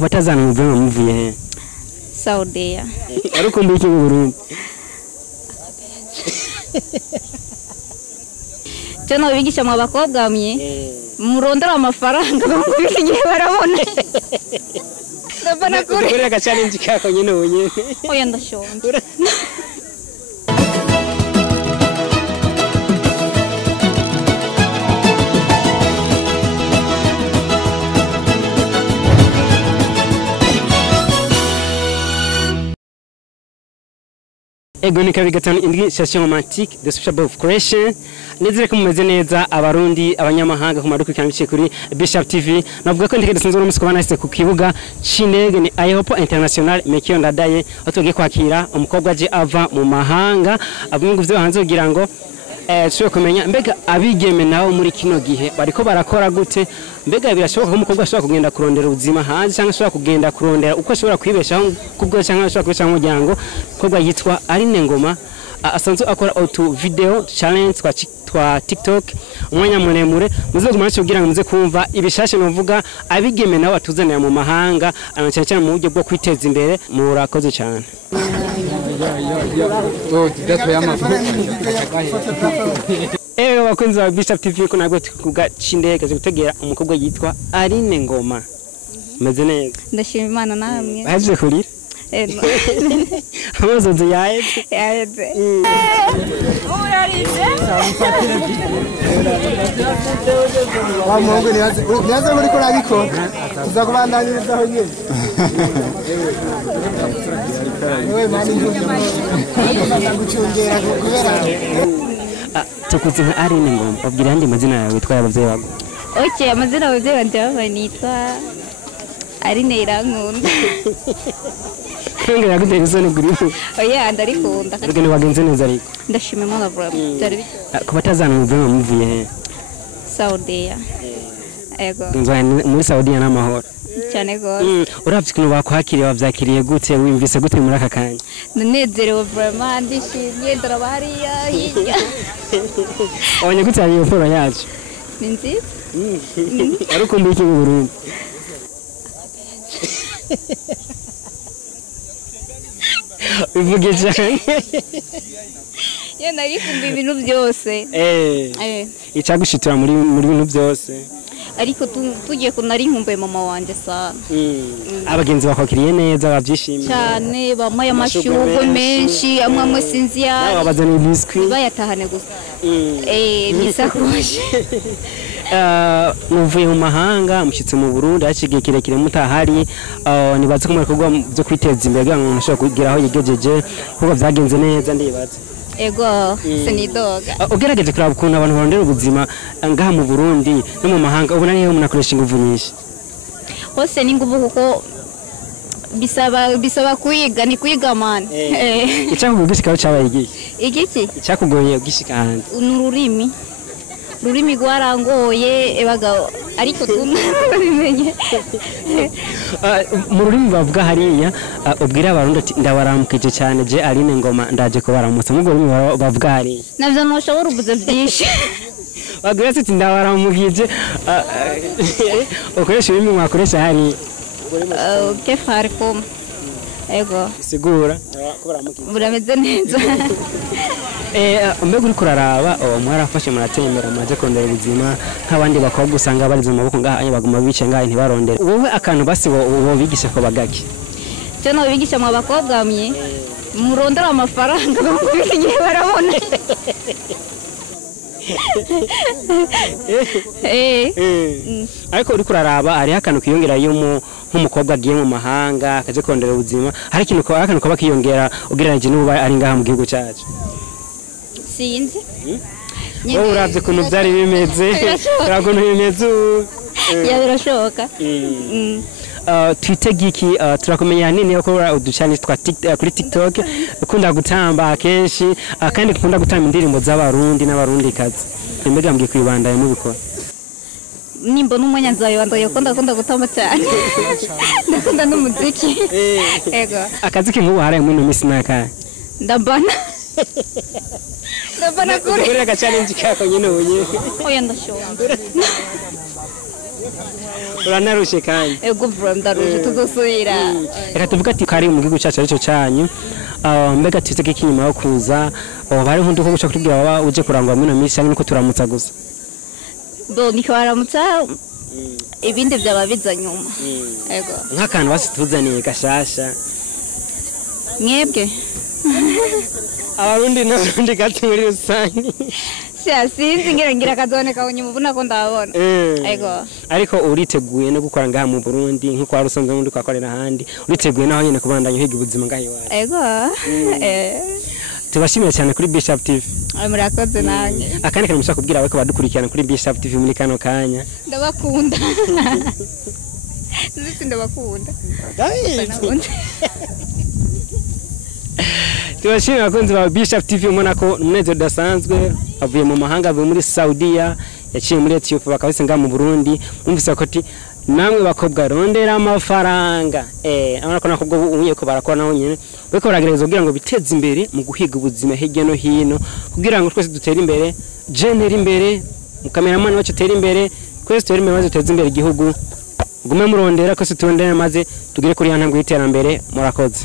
kubatazana muvuye muvuye he Saudia arukumbuye iki mu Burundi Jono bigisha mu bakobwa mye murondera amafaranga bamubise igihe barabona ndabona kuri kuri ka challenge kako nyine uye oya ndashonje Ego ni kabiri gatanu indwi station romantique de Bishop of Creation nizere ko mumeze neza abarundi abanyamahanga ku maduka cyangwa kuri Bishop TV navuga ko ndike dusanzwe umunsi kubana ku kibuga c'indege ni Airport International Mekio Ndadaye aho tugiye kwakira umukobwa aje ava mu mahanga abingu byo hanze kugira ngo cyo kumenya mbega abigeme nawo muri kino gihe bariko barakora gute mbega birashoboka ko umukobwa ashobora kugenda kurondera ubuzima hanze cyangwa ashobora kugenda kurondera uko ashobora kwibeshaho kubwo cyangwa ashobora kwibeshaho umuryango umukobwa yitwa Aline Ngoma asanzwe akora auto video challenge twa TikTok umwanya muremure muzoguma cyo kugira ngo muze kumva ibishashe novuga abigeme nawo batuzanira mu mahanga cyane cyane mu buryo bwo kwiteza imbere murakoze cyane Ewe bakunzi ba Bishop TV ko nabwo tukuga cindege cyo gutegera umukobwa yitwa Aline Ngoma meze neza ndashima Imana namwe baje kurira amazozo yaeze urarize Wamungu niaze muri ko nabikora tuza kubandanyiriza aho nyene Wewe mani ngucungera kubera tukuzi nka Aline Ngoma ubwira andi mazina yawe witwa abavyeyi bago Okay amazina y'abavyeyi banje nitwa Aline Irankunda Ngera gutera isoni gurifu oya ndarikunda Rugene wagenze neza ariko ndashima Imana vraiment byari kubatazana muvuye muvuye he Saudia ego nzwa muri Saudia n'amahoro cyane gose uravye kintu bakwakiriye bavyakiriye gute wimvise gute muri aka kanya ndanezerewe vraiment ndishimye ndarabahariya hirya abanye gute ari yoforo yacu ni nziza arukumbuye iki mu Burundi bivuge cyane ye narikumbuye ibintu byose icagushitura muri bintu byose ariko tugiye kunari nkumbuye mama wanje sana abagenzi bakwakiriye neza bavyishimiye cyane bamaye amashurwe menshi amwe sinzi ya babazana ibiswi bayatahane gusa nisakoje muvuye mu mahanga mushitse mu Burundi hacigiye kirekire mutahari nibaze ko murakorwa byo kwiteza imbere kugira ngo mushobore kugira aho yigejeje kuko byagenze neza ndibaze ego sinidoga ugerageje kuraba ukuntu abantu barondera ubuzima ngaha mu Burundi no mu mahanga ubona niyo umuntu akoresha ingufu nyinshi hose ni nguvu kuko bisaba kwiga ni kwiga man icyakugoye gishika cyabaye igiki icyakugoye gishika hanze ururimi rwarangoye ebagabo ariko tunabimenye mu rurimi bavuga hariya ubwira abarundi ati ndabaramukije cyane je Aline Ngoma ndaje ko baramutse mu rurimi bavuga hariya navyo noshobora ubuze byinshi bagura ati ndabaramukije ukoresha ururimi mwakoresha hariya kefaricom ego sigura burameze neza mbega uri kuraraba mwarafashe muratembera mwaje kondera ubuzima nk'abandi bakobwa usanga barize mu maboko ngaha baguma bice ngaha ntibarondere wowe akantu basi wo bigisha ko bagaki cyo no bigisha mu bakobwa mye murondera amafaranga bamubise igihe barabona ariko uri kuraraba ari akantu kiyongera yo nk'umukobwa agiye mu mahanga akaje kondera ubuzima hari ikintu akantu kaba kiyongera ugereranyije n'ubu ari ngaha mu gihugu cyacu sinzi wowe uravye kuntu byari bimeze urakuntu bimeze birashoboka twitege iki turakumenya nini yo gukora uduchannel twa kuri TikTok ukunda gutamba kenshi kandi ukunda gutamba indirimbo z'abarundi n'abarundi kazi mbega mbwiye kwibandanya mu bikora nimba n'umwanya nzayibandaye ko ndakunda gutamba cyane ndakunda n'umuziki ego akazi k'inkubu haraye muri misi naka ndabana kuri ka challenge kako nyine uye oya ndashonje uranarushe kandi ego bro ndaruje tuzosubira reka tuvuga ati kari mu gihugu cyacu aricyo cyanyu mbega twitege ko inyuma yo kuza bari nk'undi ko guca kutubwira baba uje kurangwa muri ino minsi cyangwa nuko turamutsa gusa do niko baramutsa ibindi byaba biza nyuma ego nk'akantu basituzaniye gashasha mwebwe abarundi n'abarundi gatsi muri rusange sinzi ngira kazoneka unyuma ubona ko ndabona ego ariko uriteguye no gukora ngaha mu Burundi nk'uko wari usanzwe n'undi kwakorera ahandi uriteguye naho nyine kubandanya uhiga ubuzima ngaha iwacu ego tubashimiye cyane kuri Bishop TV murakoze nanjye akandi kantu mushaka kubwira abako badukurikirana kuri Bishop TV muri kano kanya ndabakunda ndabakunda tubashimiye abakunzi ba Bishop TV mubona ko umunezero udasanzwe avuye mu mahanga avuye muri Saudiya yaciye muri Ethiopia bakabise ngaha mu Burundi umvise ko ati namwe bakobwa rondera amafaranga abana ko nakobwa unye ko barakora naho nyene beko baragereza kugira ngo biteze imbere mu guhiga ubuzima hirya no hino kugira ngo twese dutere imbere genera imbere mu cameraman wacu tere imbere twese tere imbere maze tuteze imbere igihugu gume murondera ko se turondera maze tugire kuri ya ntambwe y'iterambere murakoze